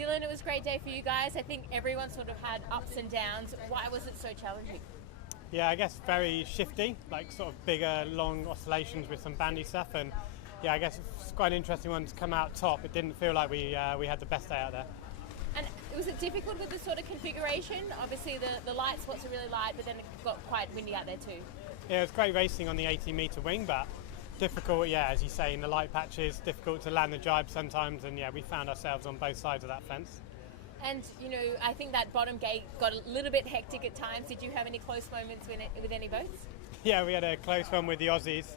Dylan, it was a great day for you guys. I think everyone sort of had ups and downs. Why was it so challenging? Yeah, I guess very shifty, like sort of bigger, long oscillations with some bandy stuff, and yeah, I guess it's quite an interesting one to come out top. It didn't feel like we had the best day out there. And was it difficult with the sort of configuration? Obviously the light spots are really light, but then it got quite windy out there too. Yeah, it was great racing on the 80-metre wing, but difficult, yeah, as you say, in the light patches, difficult to land the jibe sometimes, and yeah, we found ourselves on both sides of that fence. And, you know, I think that bottom gate got a little bit hectic at times. Did you have any close moments with any boats? Yeah, we had a close one with the Aussies.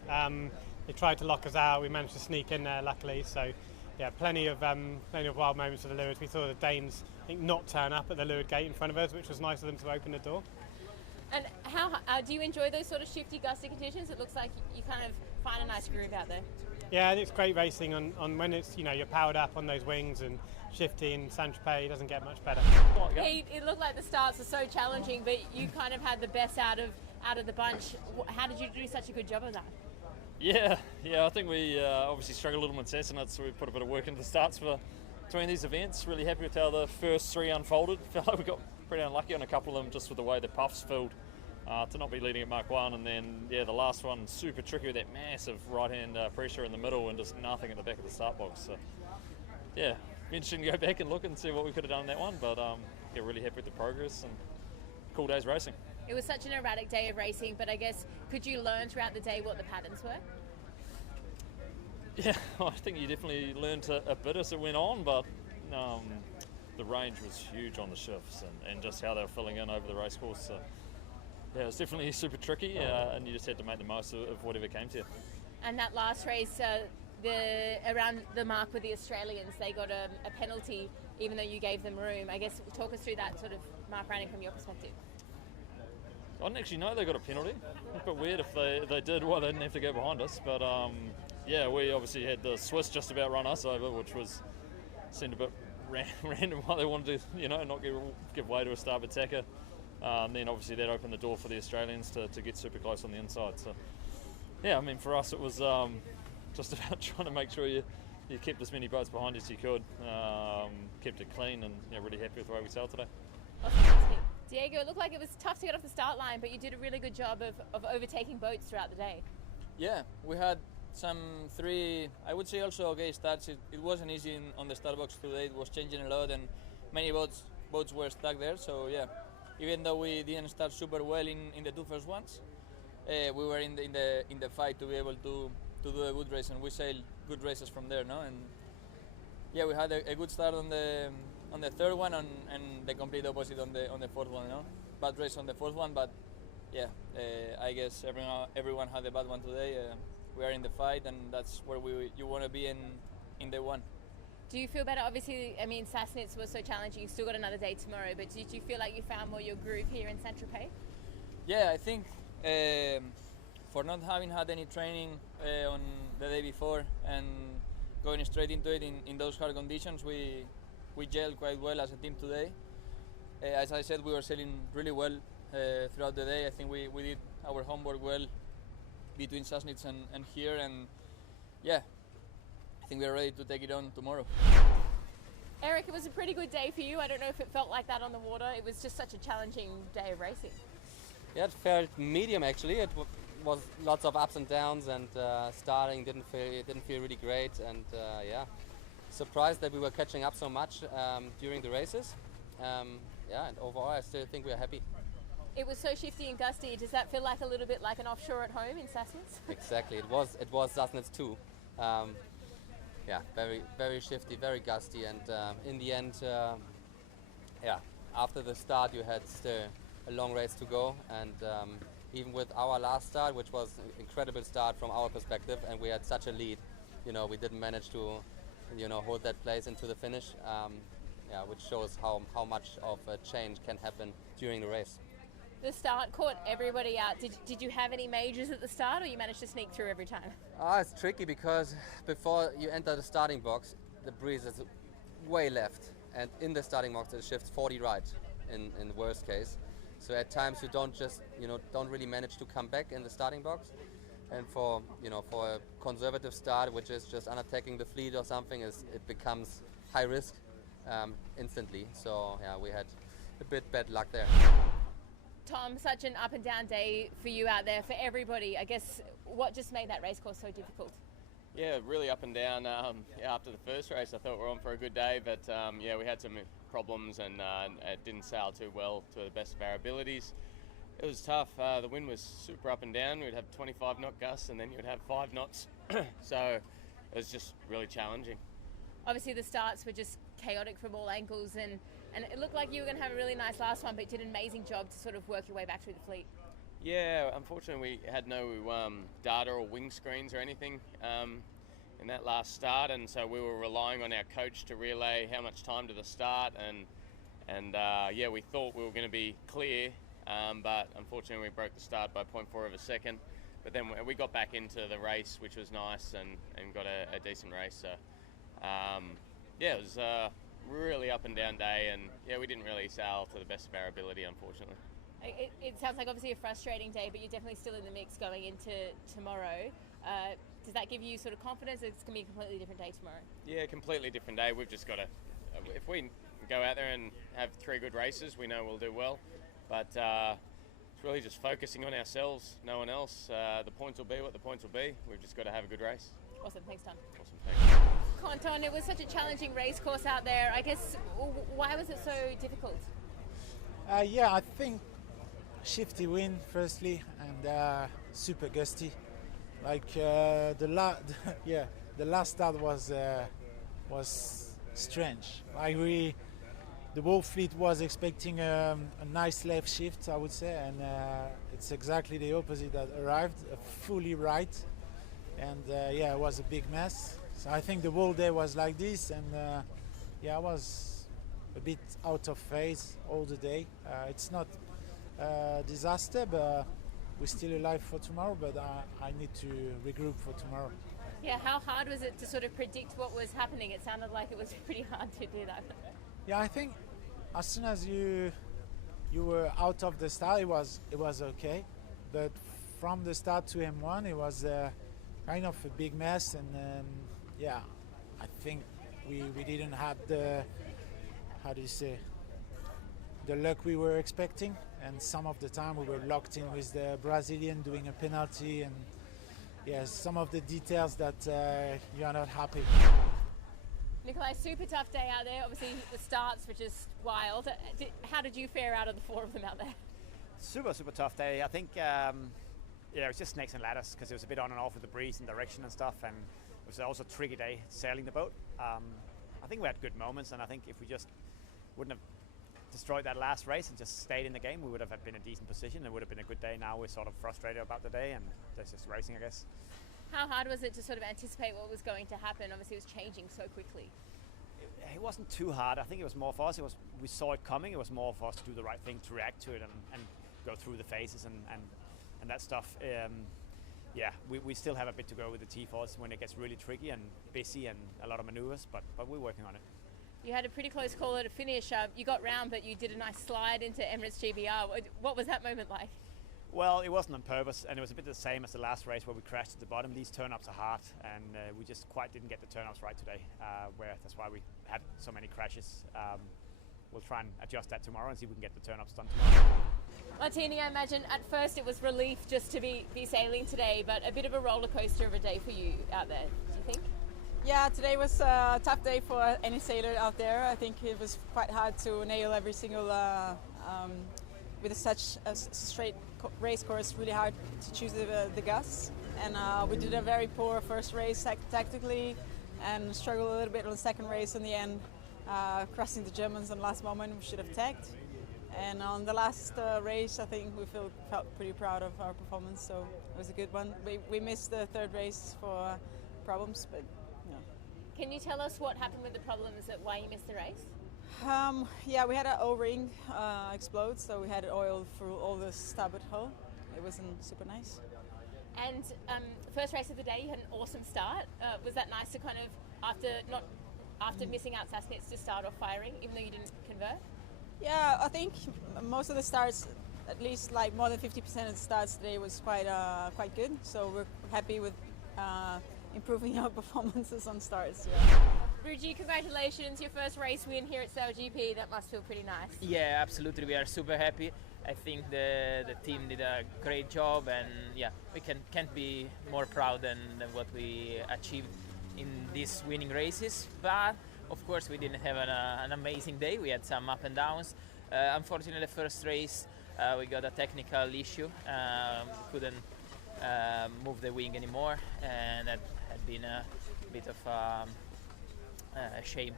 They tried to lock us out. We managed to sneak in there, luckily. So, yeah, plenty of wild moments with the Leeward. We saw the Danes, I think, not turn up at the Leeward gate in front of us, which was nice of them to open the door. And how do you enjoy those sort of shifty, gusty conditions? It looks like you kind of find a nice groove out there. Yeah, it's great racing on when it's, you know, you're powered up on those wings and shifty in Saint-Tropez. It doesn't get much better. It looked like the starts were so challenging, but you kind of had the best out of the bunch. How did you do such a good job of that? Yeah, I think we obviously struggled a little with Sassanids, so we put a bit of work into the starts between these events. Really happy with how the first three unfolded. Felt like we got pretty unlucky on a couple of them just with the way the puffs filled to not be leading at Mark 1, and then the last one super tricky with that massive right hand pressure in the middle and just nothing at the back of the start box. So yeah, interesting to go back and look and see what we could have done in that one, but really happy with the progress and cool day's racing. It was such an erratic day of racing, but I guess could you learn throughout the day what the patterns were? Yeah, I think you definitely learned a bit as it went on, but the range was huge on the shifts and just how they were filling in over the race course. So yeah, it was definitely super tricky, and you just had to make the most of whatever came to you. And that last race, around the mark with the Australians, they got a penalty even though you gave them room. I guess talk us through that sort of mark running from your perspective. I didn't actually know they got a penalty. It's a bit weird if they did, well, they didn't have to go behind us. But we obviously had the Swiss just about run us over, which seemed a bit random why they wanted to, not give way to a starboard attacker. And then obviously that opened the door for the Australians to get super close on the inside. So yeah, I mean, for us it was just about trying to make sure you kept as many boats behind as you could, kept it clean, and really happy with the way we sailed today. Diego, it looked like it was tough to get off the start line, but you did a really good job of overtaking boats throughout the day. Yeah, we had some three, I would say also okay starts. It wasn't easy on the start box today. It was changing a lot and many boats were stuck there. So yeah, even though we didn't start super well in the two first ones, we were in the fight to be able to do a good race, and we sailed good races from there, no? And yeah, we had a good start on the third one and the complete opposite on the fourth one, no? Bad race on the fourth one, but yeah, I guess everyone had a bad one today. We are in the fight, and that's where you want to be in day one. Do you feel better? Obviously, I mean, Sassanids was so challenging. You still got another day tomorrow, but did you feel like you found more your groove here in Saint-Tropez? Yeah, I think for not having had any training on the day before and going straight into it in those hard conditions, we gelled quite well as a team today. As I said, we were sailing really well throughout the day. I think we did our homework well between Sassanids and here, and yeah, I think we're ready to take it on tomorrow. Eric, it was a pretty good day for you. I don't know if it felt like that on the water. It was just such a challenging day of racing. Yeah, it felt medium actually. It was lots of ups and downs, and starting didn't feel really great, and surprised that we were catching up so much during the races. And overall I still think we're happy. It was so shifty and gusty. Does that feel like a little bit like an offshore at home in Sassanids? Exactly, it was Sassanids too. Very, very shifty, very gusty, and in the end, after the start you had still a long race to go, and even with our last start, which was an incredible start from our perspective, and we had such a lead, we didn't manage to hold that place into the finish, which shows how much of a change can happen during the race. The start caught everybody out. Did you have any majors at the start, or you managed to sneak through every time? It's tricky because before you enter the starting box, the breeze is way left, and in the starting box it shifts 40 right in the worst case. So at times you don't really manage to come back in the starting box. And for a conservative start, which is just undertaking the fleet or something, it becomes high risk. instantly. So yeah, we had a bit bad luck there. Tom, such an up and down day for you out there, for everybody. I guess what just made that race course so difficult? Yeah, really up and down. After the first race, I thought we were on for a good day, but yeah, we had some problems and it didn't sail too well to the best of our abilities. It was tough. The wind was super up and down. We'd have 25 knot gusts and then you'd have 5 knots. So it was just really challenging. Obviously the starts were just chaotic from all angles, and it looked like you were going to have a really nice last one, but did an amazing job to sort of work your way back through the fleet. Yeah, unfortunately we had no data or wing screens or anything in that last start, and so we were relying on our coach to relay how much time to the start, and yeah, we thought we were going to be clear, but unfortunately we broke the start by 0.4 of a second. But then we got back into the race, which was nice, and got a decent race. So yeah, it was a really up and down day, and yeah, we didn't really sail to the best of our ability, unfortunately. It sounds like obviously a frustrating day, but you're definitely still in the mix going into tomorrow. Does that give you sort of confidence that it's going to be a completely different day tomorrow? Yeah, completely different day. We've just got to, if we go out there and have 3 good races, we know we'll do well. But it's really just focusing on ourselves, no one else. The points will be what the points will be. We've just got to have a good race. Awesome, thanks Tom. Awesome, thanks. Quentin, it was such a challenging race course out there. I guess, why was it so difficult? Yeah, I think shifty wind firstly, and super gusty. Like the last start was strange. Like the whole fleet was expecting a nice left shift, I would say, and it's exactly the opposite that arrived, fully right, and yeah, it was a big mess. So I think the whole day was like this, and yeah, I was a bit out of phase all the day. It's not a disaster, but we're still alive for tomorrow, but I need to regroup for tomorrow. Yeah, how hard was it to sort of predict what was happening? It sounded like it was pretty hard to do that. Yeah, I think as soon as you were out of the start, it was okay, but from the start to M1, it was kind of a big mess, and yeah, I think we didn't have the, how do you say, the luck we were expecting, and some of the time we were locked in with the Brazilian doing a penalty, and yeah, some of the details that you are not happy. Nikolai, super tough day out there. Obviously the starts were just wild. How did you fare out of the 4 of them out there? Super tough day. I think yeah, it was just snakes and ladders because it was a bit on and off with the breeze and direction and stuff, and it was also a tricky day sailing the boat. I think we had good moments, and I think if we just wouldn't have destroyed that last race and just stayed in the game, we would have been in a decent position. It would have been a good day. Now we're sort of frustrated about the day, and that's just racing, I guess. How hard was it to sort of anticipate what was going to happen? Obviously it was changing so quickly. It wasn't too hard. I think it was more for us. We saw it coming. It was more for us to do the right thing, to react to it, and go through the phases and that stuff. Yeah, we still have a bit to go with the T-Force when it gets really tricky and busy and a lot of maneuvers, but we're working on it. You had a pretty close call at a finish. You got round, but you did a nice slide into Emirates GBR. What was that moment like? Well, it wasn't on purpose, and it was a bit the same as the last race where we crashed at the bottom. These turn-ups are hard, and we just quite didn't get the turn-ups right today, that's why we had so many crashes. We'll try and adjust that tomorrow and see if we can get the turn-ups done tomorrow. Martini, I imagine at first it was relief just to be sailing today, but a bit of a roller coaster of a day for you out there, do you think? Yeah, today was a tough day for any sailor out there. I think it was quite hard to nail every single, with such a straight race course, really hard to choose the gusts. And we did a very poor first race tactically, and struggled a little bit on the second race in the end, crossing the Germans on the last moment. We should have tagged. And on the last race, I think we felt pretty proud of our performance, so it was a good one. We missed the third race for problems, but yeah. Can you tell us what happened with the problems, why you missed the race? Yeah, we had an O-ring explode, so we had oil through all the starboard hull. It wasn't super nice. And first race of the day, you had an awesome start. Was that nice to kind of, after missing out Sassnitz, to start off firing, even though you didn't convert? Yeah, I think most of the starts, at least like more than 50% of the starts today was quite good. So we're happy with improving our performances on starts. Yeah. Bridgie, congratulations, your first race win here at SailGP. That must feel pretty nice. Yeah, absolutely. We are super happy. I think the team did a great job, and yeah, we can't be more proud than what we achieved in these winning races. But of course, we didn't have an amazing day. We had some up and downs. Unfortunately, the first race we got a technical issue. Couldn't move the wing anymore, and that had been a bit of a shame.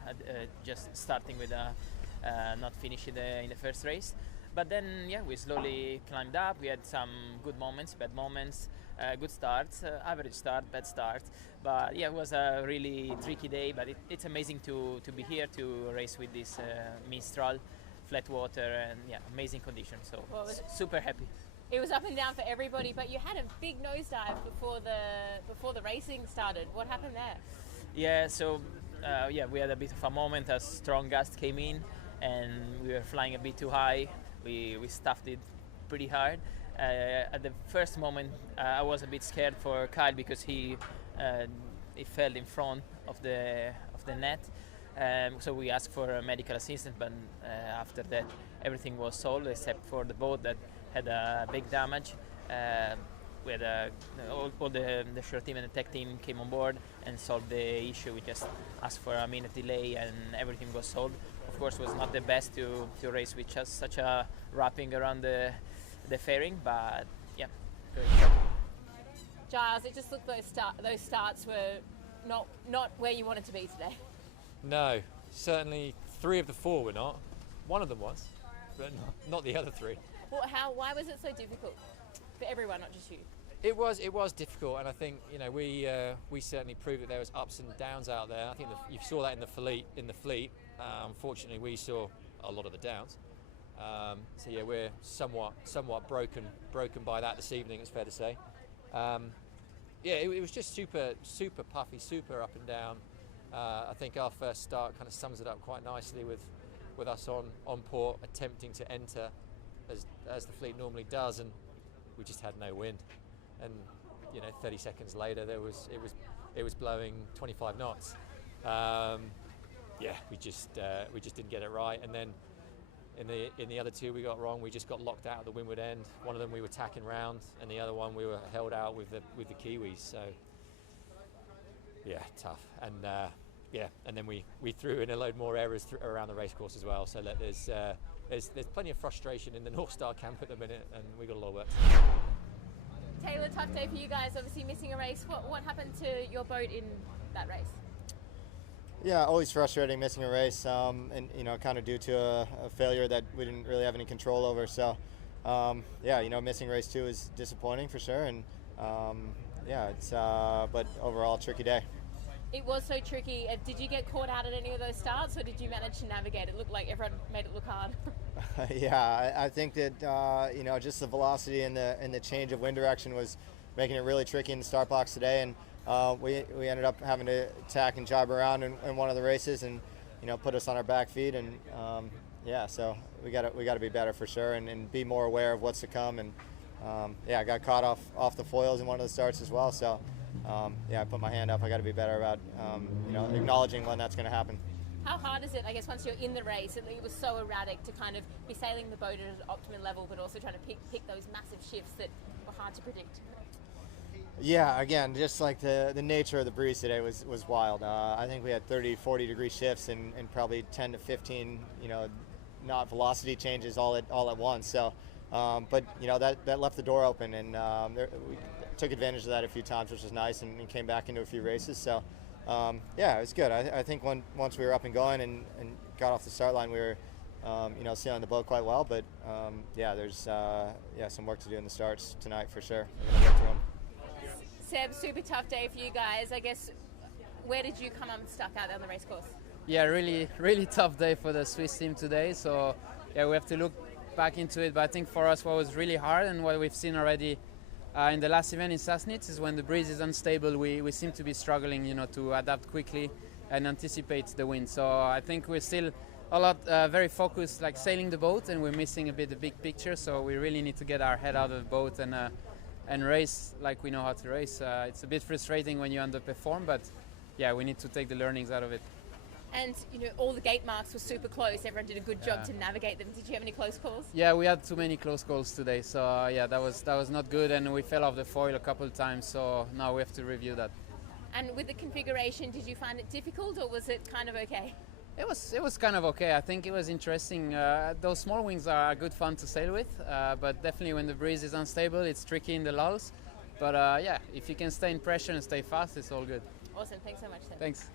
Just starting with not finishing in the first race. But then, yeah, we slowly climbed up. We had some good moments, bad moments, good starts, average start, bad start. But yeah, it was a really tricky day. But it's amazing to be here to race with this Mistral, flat water, and yeah, amazing conditions. So super happy. It was up and down for everybody, but you had a big nosedive before the racing started. What happened there? Yeah, so yeah, we had a bit of a moment. A strong gust came in, and we were flying a bit too high. We stuffed it pretty hard. At the first moment, I was a bit scared for Kyle because he fell in front of the net. So we asked for a medical assistance, but after that, everything was solved except for the boat that had a big damage. We had all the short team and the tech team came on board and solved the issue. We just asked for a minute delay, and everything was solved. Of course, it was not the best to race with just such a wrapping around the fairing, but yeah. Giles, it just looked those starts were not where you wanted to be today. No, certainly 3 of the 4 were not. One of them was, but not the other 3. Well, why was it so difficult for everyone, not just you? It was difficult, and I think we certainly proved that there was ups and downs out there. I think you saw that in the fleet. Unfortunately, we saw a lot of the downs. So yeah, we're somewhat broken by that this evening. It's fair to say. Yeah, it was just super puffy, super up and down. I think our first start kind of sums it up quite nicely with us on port, attempting to enter as the fleet normally does, and we just had no wind. And 30 seconds later, it was blowing 25 knots. Yeah, we just didn't get it right. And then in the other 2 we got wrong. We just got locked out at the windward end. One of them we were tacking round, and the other one we were held out with the Kiwis. So yeah, tough. And yeah, and then we threw in a load more errors around the racecourse as well. So that there's plenty of frustration in the North Star camp at the minute, and we got a lot of work to do. Taylor, tough day for you guys, obviously missing a race. What happened to your boat in that race? Yeah, always frustrating missing a race, and kind of due to a failure that we didn't really have any control over. So yeah, missing race 2 is disappointing for sure, and yeah, it's but overall tricky day. It was so tricky. Did you get caught out at any of those starts, or did you manage to navigate? It looked like everyone made it look hard. Yeah, I think that just the velocity and the change of wind direction was making it really tricky in the start box today, and we ended up having to tack and jibe around in one of the races, and put us on our back feet, and yeah, so we got to be better for sure, and be more aware of what's to come, and yeah, I got caught off the foils in one of the starts as well, so yeah, I put my hand up. I got to be better about acknowledging when that's going to happen. How hard is it, I guess, once you're in the race? It was so erratic to kind of be sailing the boat at an optimum level, but also trying to pick those massive shifts that were hard to predict. Yeah, again, just like the nature of the breeze today was wild. I think we had 30, 40 degree shifts and probably 10 to 15, not velocity changes all at once. So, but that left the door open, and we took advantage of that a few times, which was nice, and came back into a few races. So, yeah, it was good. I think once we were up and going and got off the start line, we were sailing the boat quite well. But yeah, there's some work to do in the starts tonight for sure. We're gonna get through them. Seb, super tough day for you guys. I guess, where did you come unstuck out on the race course? Yeah, really tough day for the Swiss team today. So yeah, we have to look back into it. But I think for us, what was really hard and what we've seen already in the last event in Sassnitz is when the breeze is unstable, we seem to be struggling, to adapt quickly and anticipate the wind. So I think we're still a lot very focused, like sailing the boat, and we're missing a bit the big picture. So we really need to get our head out of the boat and race like we know how to race. It's a bit frustrating when you underperform, but yeah, we need to take the learnings out of it. And all the gate marks were super close. Everyone did a good job to navigate them. Did you have any close calls? Yeah, we had too many close calls today. So yeah, that was not good, and we fell off the foil a couple of times. So now we have to review that. And with the configuration, did you find it difficult, or was it kind of okay? It was kind of okay. I think it was interesting. Those small wings are good fun to sail with, but definitely when the breeze is unstable, it's tricky in the lulls. But yeah, if you can stay in pressure and stay fast, it's all good. Awesome. Thanks so much, Tim. Thanks.